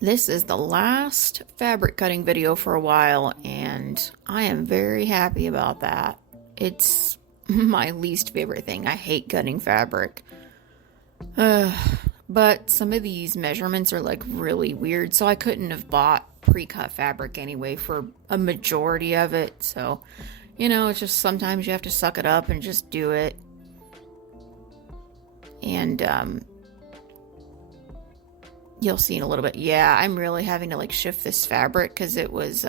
This is the last fabric cutting video for a while, and I am very happy about that. It's my least favorite thing. I hate cutting fabric. But some of these measurements are like really weird, so I couldn't have bought pre-cut fabric anyway for a majority of it. So, it's just sometimes you have to suck it up and just do it. And you'll see in a little bit. Yeah, I'm really having to like shift this fabric because it was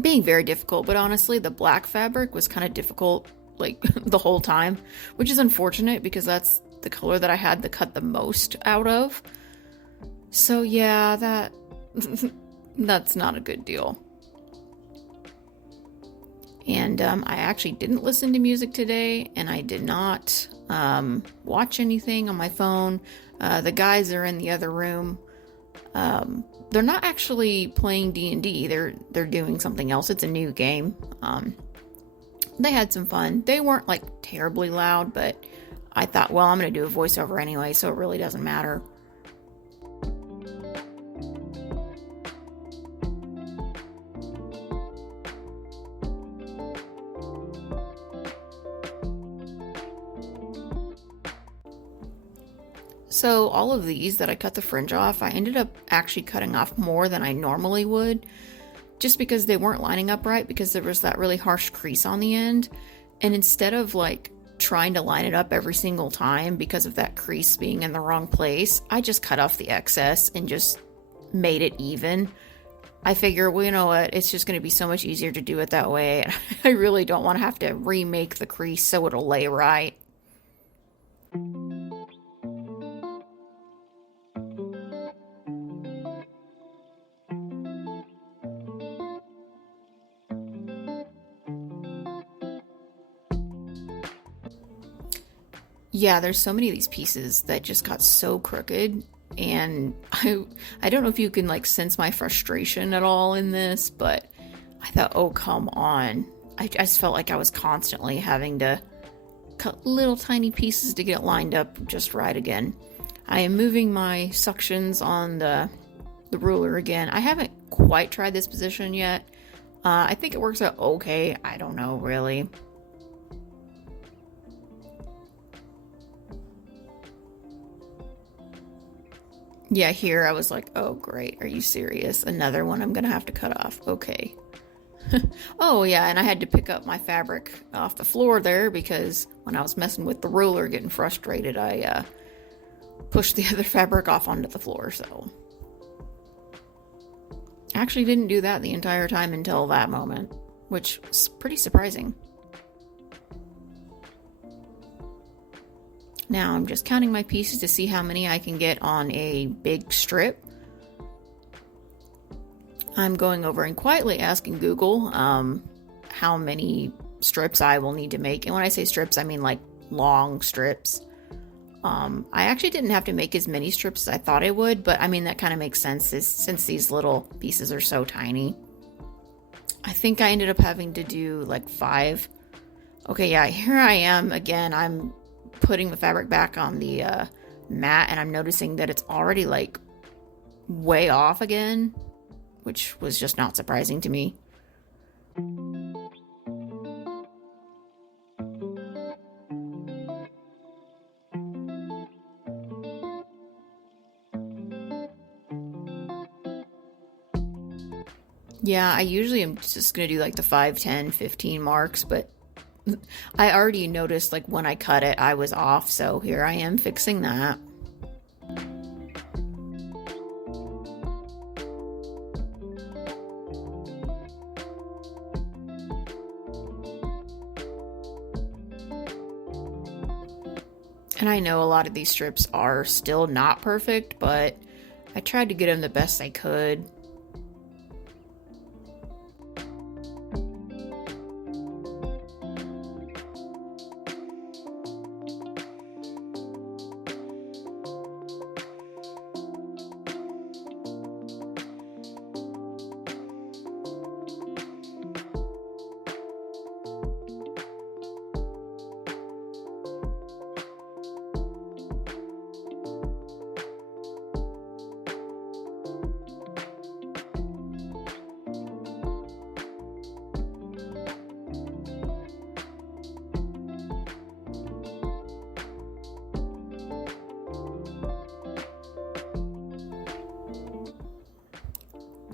being very difficult. But honestly, the black fabric was kind of difficult like the whole time, which is unfortunate because that's the color that I had to cut the most out of. So yeah, that's not a good deal. And I actually didn't listen to music today, and I did not watch anything on my phone. The guys are in the other room. They're not actually playing D&D. They're doing something else. It's a new game. They had some fun. They weren't like terribly loud, but I thought, well, I'm going to do a voiceover anyway, so it really doesn't matter. So all of these that I cut the fringe off, I ended up actually cutting off more than I normally would, just because they weren't lining up right, because there was that really harsh crease on the end. And instead of like trying to line it up every single time because of that crease being in the wrong place, I just cut off the excess and just made it even. I figure, well, you know what, it's just going to be so much easier to do it that way. I really don't want to have to remake the crease so it'll lay right. Yeah, there's so many of these pieces that just got so crooked, and I don't know if you can like sense my frustration at all in this, but I thought, oh, come on. I just felt like I was constantly having to cut little tiny pieces to get it lined up just right again. I am moving my suctions on the ruler again. I haven't quite tried this position yet. I think it works out okay. I don't know, really. Yeah, here I was like, oh great, are you serious? Another one I'm gonna have to cut off. Okay. Oh yeah, and I had to pick up my fabric off the floor there because when I was messing with the ruler, getting frustrated, I pushed the other fabric off onto the floor, so. Actually didn't do that the entire time until that moment, which was pretty surprising. Now I'm just counting my pieces to see how many I can get on a big strip. I'm going over and quietly asking Google how many strips I will need to make. And when I say strips, I mean like long strips. I actually didn't have to make as many strips as I thought I would, but I mean, that kind of makes sense since these little pieces are so tiny. I think I ended up having to do like 5. Okay, yeah, here I am again. I'm putting the fabric back on the mat, and I'm noticing that it's already like way off again, which was just not surprising to me. Yeah, I usually am just gonna do like the 5, 10, 15 marks, but I already noticed like when I cut it, I was off, so here I am fixing that. And I know a lot of these strips are still not perfect, but I tried to get them the best I could.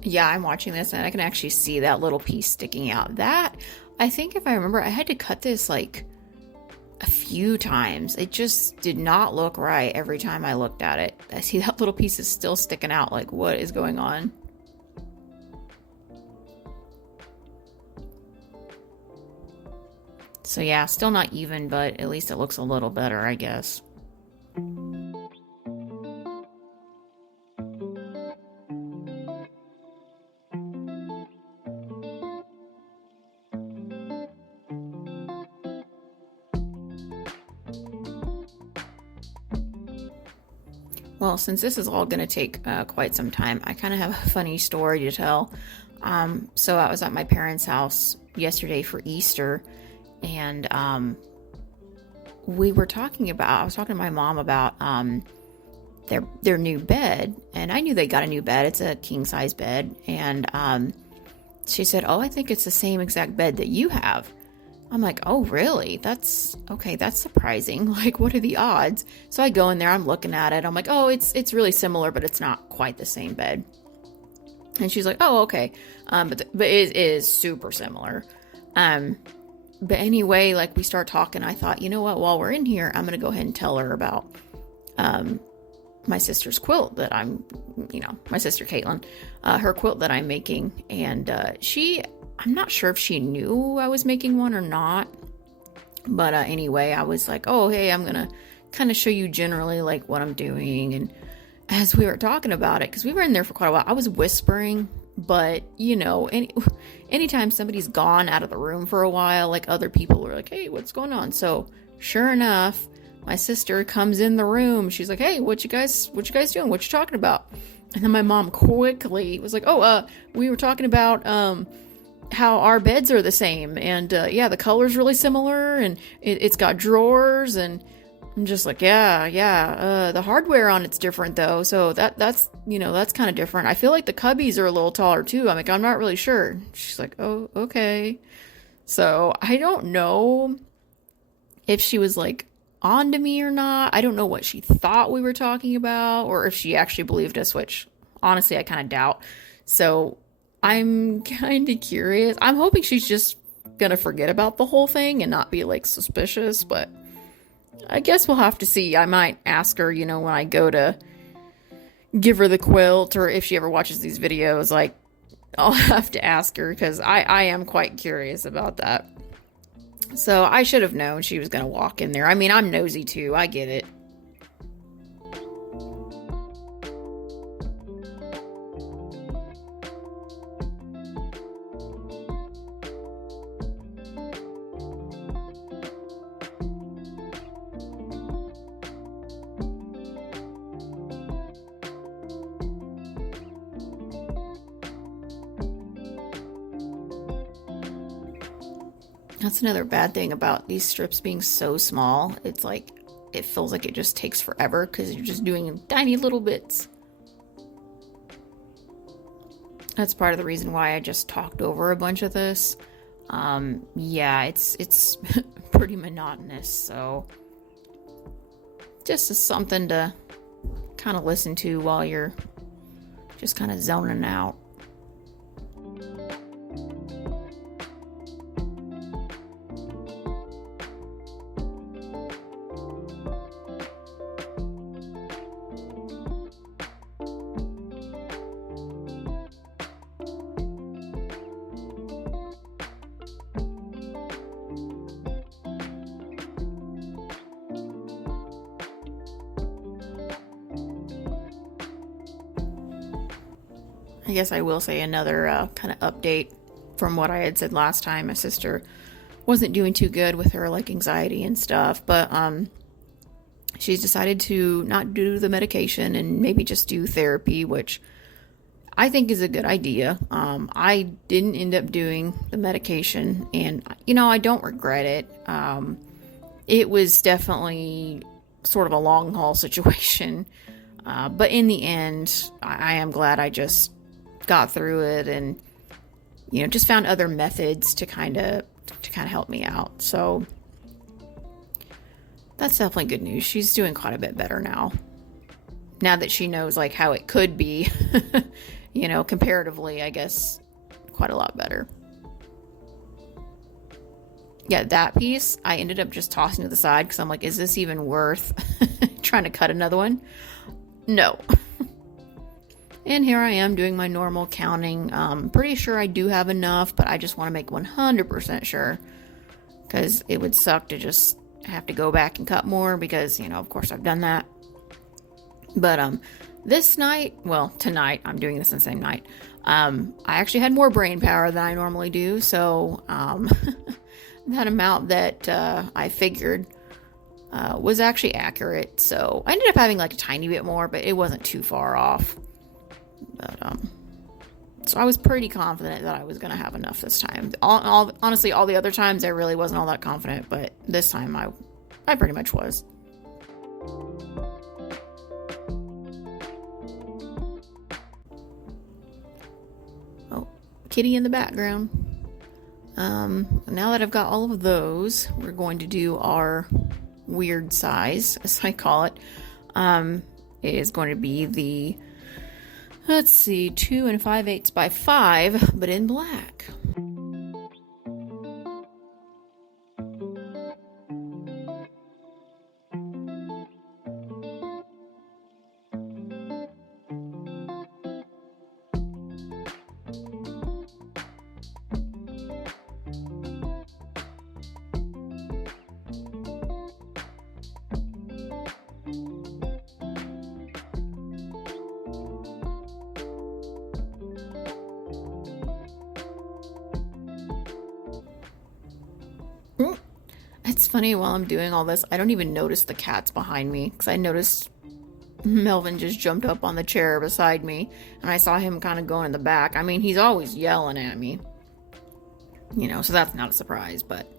Yeah, I'm watching this and I can actually see that little piece sticking out. That, I think if I remember, I had to cut this like a few times. It just did not look right every time I looked at it. I see that little piece is still sticking out. Like, what is going on? So yeah, still not even, but at least it looks a little better, I guess. Well, since this is all going to take quite some time, I kind of have a funny story to tell. So I was at my parents' house yesterday for Easter, and I was talking to my mom about their new bed, and I knew they got a new bed. It's a king size bed, and she said, "Oh, I think it's the same exact bed that you have." I'm like, "Oh, really? That's okay. That's surprising. Like, what are the odds?" So I go in there, I'm looking at it. I'm like, "Oh, it's really similar, but it's not quite the same bed." And she's like, "Oh, okay." But it is super similar. But anyway, like we start talking, I thought, you know what? While we're in here, I'm gonna go ahead and tell her about my sister's quilt that my sister Caitlin, her quilt that I'm making, and I'm not sure if she knew I was making one or not, but anyway, I was like, "Oh, hey, I'm gonna kind of show you generally like what I'm doing." And as we were talking about it, because we were in there for quite a while, I was whispering, but anytime somebody's gone out of the room for a while, like other people are like, "Hey, what's going on?" So sure enough, my sister comes in the room. She's like, "Hey, what you guys doing? What you talking about?" And then my mom quickly was like, "Oh, we were talking about how our beds are the same, and yeah, the color's really similar, and it's got drawers." And I'm just like, yeah, the hardware on it's different though, so that's kind of different. I feel like the cubbies are a little taller too. I'm like, I'm not really sure. She's like, "Oh, okay." So I don't know if she was like on to me or not. I don't know what she thought we were talking about, or if she actually believed us, which honestly I kind of doubt. So I'm kind of curious. I'm hoping she's just gonna forget about the whole thing and not be like suspicious, but I guess we'll have to see. I might ask her, when I go to give her the quilt, or if she ever watches these videos, like I'll have to ask her, because I am quite curious about that. So I should have known she was gonna walk in there. I mean, I'm nosy too. I get it. That's another bad thing about these strips being so small. It's like, it feels like it just takes forever because you're just doing tiny little bits. That's part of the reason why I just talked over a bunch of this. Yeah, it's pretty monotonous, so just as something to kind of listen to while you're just kind of zoning out. I guess I will say another kind of update from what I had said last time. My sister wasn't doing too good with her like anxiety and stuff, but she's decided to not do the medication and maybe just do therapy, which I think is a good idea. I didn't end up doing the medication, and I don't regret it. It was definitely sort of a long haul situation, but in the end, I am glad I just got through it and just found other methods to kind of help me out. So that's definitely good news. She's doing quite a bit better now that she knows like how it could be you know, comparatively, I guess, quite a lot better. Yeah, that piece I ended up just tossing to the side because I'm like, is this even worth trying to cut another one? No. And here I am doing my normal counting. Pretty sure I do have enough, but I just want to make 100% sure because it would suck to just have to go back and cut more because, you know, of course I've done that. But this night, well, tonight, I'm doing this in the same night. I actually had more brain power than I normally do, so that amount that I figured was actually accurate. So I ended up having like a tiny bit more, but it wasn't too far off. But so I was pretty confident that I was going to have enough this time. Honestly, all the other times I really wasn't all that confident, but this time I pretty much was. Oh, kitty in the background. Now that I've got all of those, we're going to do our weird size, as I call it. It is going to be the, let's see, 2 5/8 by 5, but in black. It's funny, while I'm doing all this, I don't even notice the cats behind me because I noticed Melvin just jumped up on the chair beside me and I saw him kind of going in the back. I mean, he's always yelling at me, you know, so that's not a surprise, but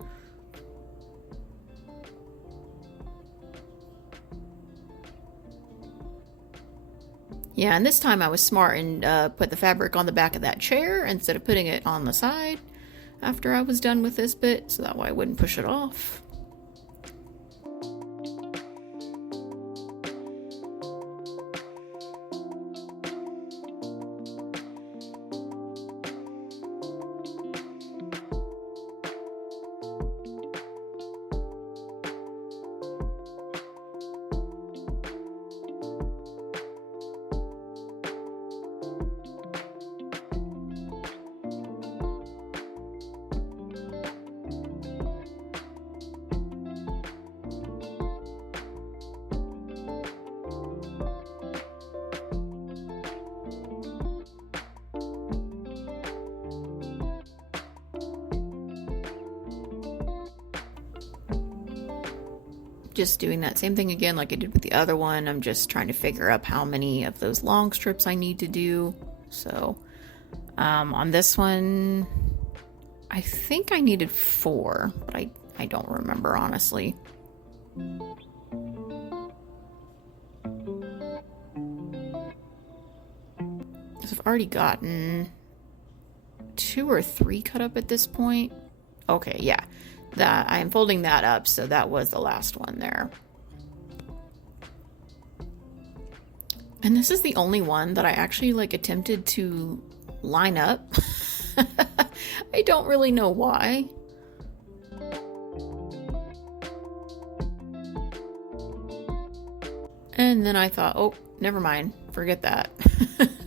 yeah, and this time I was smart and put the fabric on the back of that chair instead of putting it on the side after I was done with this bit, so that way I wouldn't push it off. Just doing that same thing again like I did with the other one. I'm just trying to figure out how many of those long strips I need to do. So on this one, I think I needed 4, but I don't remember, honestly. So I've already gotten 2 or 3 cut up at this point. Okay, yeah. That I am folding that up, so that was the last one there. And this is the only one that I actually like attempted to line up. I don't really know why. And then I thought, oh, never mind, forget that.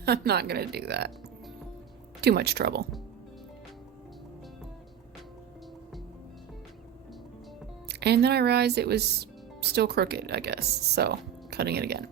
I'm not gonna do that. Too much trouble. And then I realized it was still crooked, I guess, so cutting it again.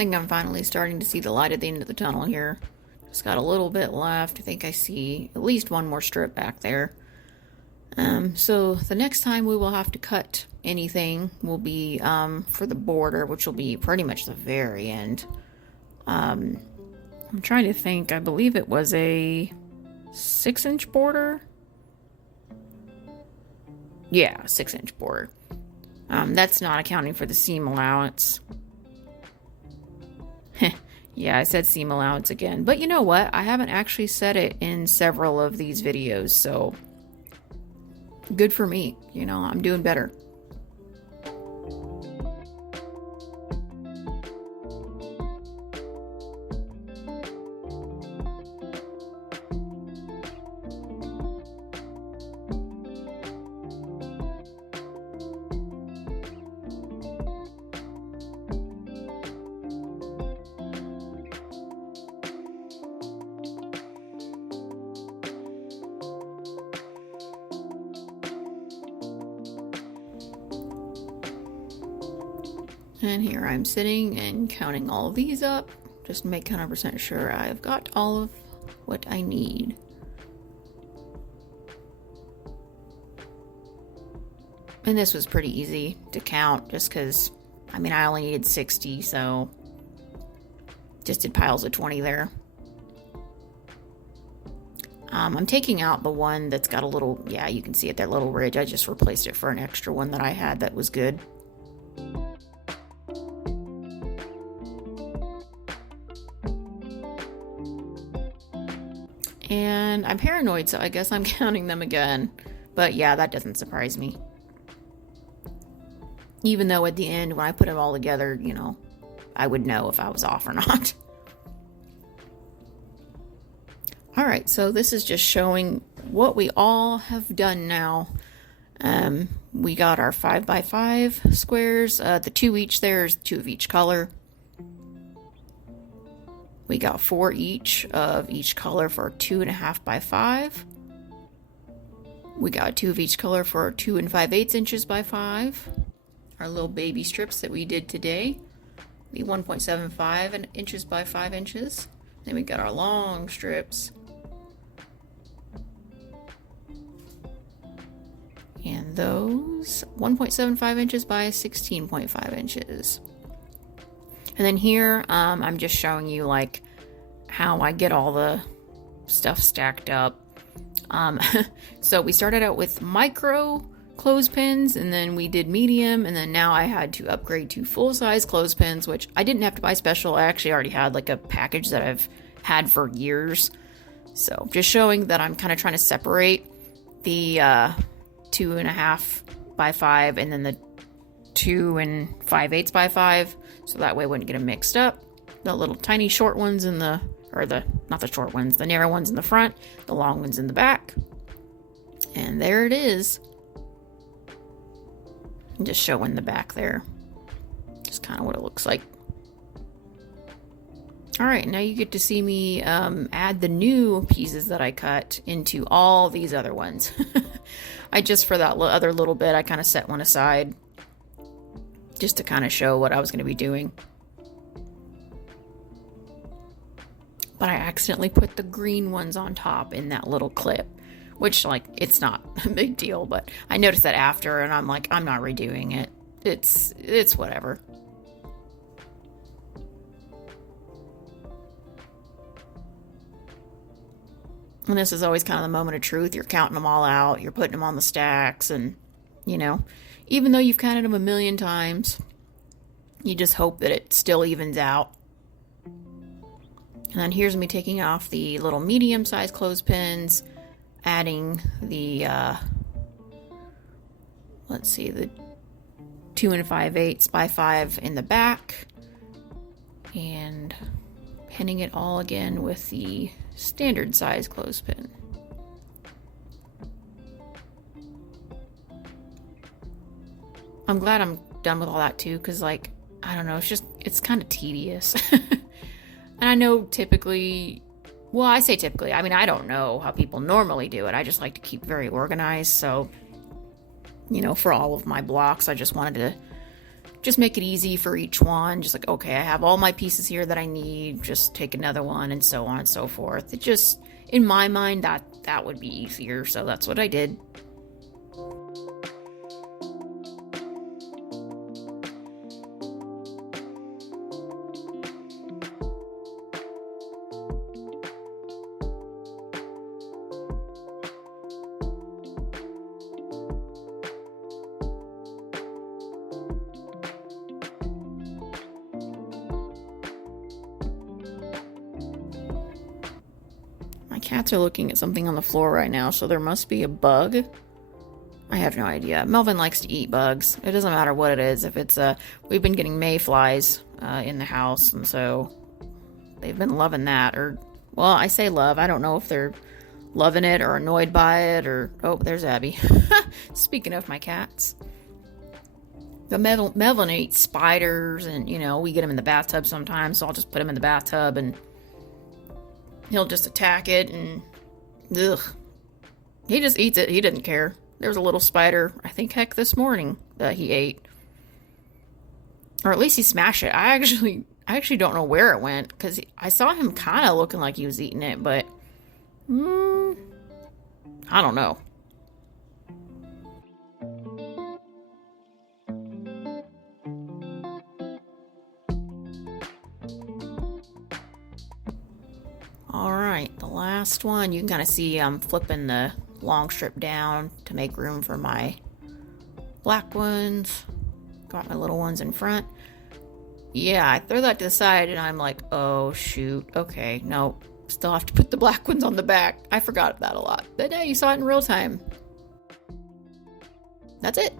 think I'm finally starting to see the light at the end of the tunnel here. Just got a little bit left. I think I see at least one more strip back there. So the next time we will have to cut anything will be for the border, which will be pretty much the very end. I'm trying to think. I believe it was a 6-inch border. Yeah, 6-inch border. That's not accounting for the seam allowance. Yeah, I said seam allowance again. But you know what? I haven't actually said it in several of these videos, so good for me. You know, I'm doing better. And here I'm sitting and counting all of these up, just to make 100% sure I've got all of what I need. And this was pretty easy to count, just because, I mean, I only needed 60, so just did piles of 20 there. I'm taking out the one that's got a little, yeah, you can see it, that little ridge. I just replaced it for an extra one that I had that was good. And I'm paranoid, so I guess I'm counting them again. But yeah, that doesn't surprise me. Even though at the end, when I put it all together, you know, I would know if I was off or not. Alright, so this is just showing what we all have done now. We got our 5x5 squares. The 2 each there is 2 of each color. We got 4 each of each color for 2.5 by 5. We got 2 of each color for 2 5/8 inches by 5. Our little baby strips that we did today, the 1.75 inches by 5 inches. Then we got our long strips. And those 1.75 inches by 16.5 inches. And then here, I'm just showing you like how I get all the stuff stacked up. So we started out with micro clothespins, and then we did medium, and then now I had to upgrade to full-size clothespins, which I didn't have to buy special. I actually already had like a package that I've had for years. So just showing that I'm kind of trying to separate the 2.5 by 5 and then the 2 5/8 by 5, so that way I wouldn't get them mixed up. The little tiny short ones in the, or the, not the short ones, the narrow ones in the front, the long ones in the back. And there it is. I'm just showing the back there. Just kind of what it looks like. Alright, now you get to see me add the new pieces that I cut into all these other ones. I just, for that other little bit, I kind of set one aside just to kind of show what I was going to be doing. But I accidentally put the green ones on top in that little clip, which, like, it's not a big deal, but I noticed that after, and I'm like, I'm not redoing it. It's whatever. And this is always kind of the moment of truth. You're counting them all out. You're putting them on the stacks. And, you know, even though you've counted them a million times, you just hope that it still evens out. And then here's me taking off the little medium-sized clothespins, adding the, let's see, the 2 5/8 by 5 in the back. And pinning it all again with the standard size clothespin. I'm glad I'm done with all that too, because, like, I don't know, it's kind of tedious. And I know typically, well, I say typically, I mean, I don't know how people normally do it. I just like to keep very organized. So, you know, for all of my blocks, I just wanted to just make it easy for each one. Just like, okay, I have all my pieces here that I need, just take another one, and so on and so forth. It just, in my mind, that would be easier, so that's what I did. My cats are looking at something on the floor right now, so there must be a bug. I have no idea. Melvin likes to eat bugs. It doesn't matter what it is. If it's we've been getting mayflies in the house, and so they've been loving that. Or, well, I say love. I don't know if they're loving it or annoyed by it or... Oh, there's Abby. Speaking of my cats. The Melvin eats spiders, and, you know, we get him in the bathtub sometimes, so I'll just put him in the bathtub, and he'll just attack it, and... Ugh. He just eats it. He didn't care. There was a little spider, I think, heck, this morning that he ate. Or at least he smashed it. I actually don't know where it went, because I saw him kind of looking like he was eating it, but... I don't know. Alright, the last one. You can kind of see I'm flipping the long strip down to make room for my black ones. Got my little ones in front. Yeah, I throw that to the side and I'm like, oh shoot, okay, no. Still have to put the black ones on the back. I forgot that a lot. But yeah, you saw it in real time. That's it.